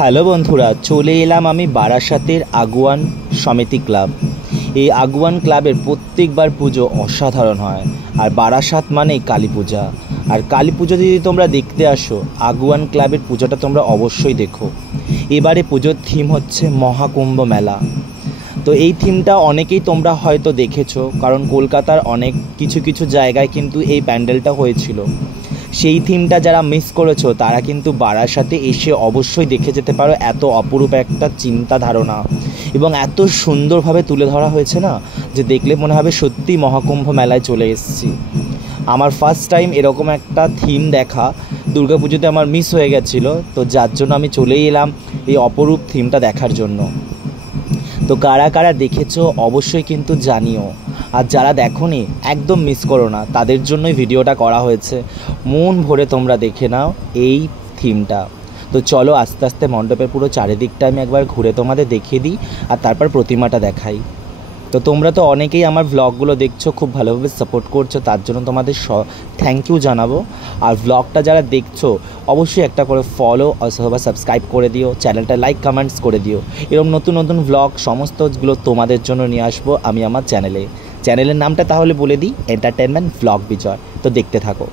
Hello বন্ধুরা, চলে এলাম আমি বারাসাতের আগুয়ান সমিতি ক্লাব। এই আগুয়ান ক্লাবের প্রত্যেকবার পুজো অসাধারণ হয়। আর বারাসাত মানেই কালী পূজা। আর কালী পুজো যদি তোমরা দেখতে আসো, আগুয়ান ক্লাবের পুজোটা তোমরা অবশ্যই দেখো। এবারে পুজোর থিম হচ্ছে মহাকুম্ভ মেলা। তো এই থিমটা অনেকেই তোমরা হয়তো দেখেছো, কারণ কলকাতার অনেক কিছু জায়গায় কিন্তু এই প্যান্ডেলটা হয়েছিল। সেই থিমটা যারা মিস করেছো তারা কিন্তু বারাসাতে এসে অবশ্যই দেখে যেতে পারো। এত অপরূপ একটা চিন্তা ধারণা এবং এত সুন্দরভাবে তুলে ধরা হয়েছে না, যে দেখলে মনে হবে সত্যি মহাকুম্ভ মেলায় চলে এসেছি। আমার ফার্স্ট টাইম এরকম একটা থিম দেখা দুর্গাপুজোতে আমার মিস হয়ে গেছিলো, তো যার জন্য আমি চলেই এলাম এই অপরূপ থিমটা দেখার জন্য। তো কারা কারা দেখেছো অবশ্যই কিন্তু জানিও। আর যারা দেখোনি একদম মিস করো না, তাদের জন্যই ভিডিওটা করা হয়েছে। মন ভরে তোমরা দেখে নাও এই থিমটা। তো চলো আস্তে আস্তে মণ্ডপের পুরো চারিদিকটা আমি একবার ঘুরে তোমাদের দেখিয়ে দিই, আর তারপর প্রতিমাটা দেখাই। তো তোমরা তো অনেকেই আমার ভ্লগগুলো দেখছো, খুব ভালোভাবে সাপোর্ট করছো, তার জন্য তোমাদের থ্যাংক ইউ জানাবো। আর ভ্লগটা যারা দেখছো অবশ্যই একটা করে ফলো অথবা সাবস্ক্রাইব করে দিও, চ্যানেলটা লাইক কমেন্টস করে দিও। এরকম নতুন নতুন ভ্লগ সমস্তগুলো তোমাদের জন্য নিয়ে আসবো আমি আমার চ্যানেলের নামটা তাহলে বলে দিই, এন্টারটেনমেন্ট ভ্লগ বিজয়। তো দেখতে থাকো।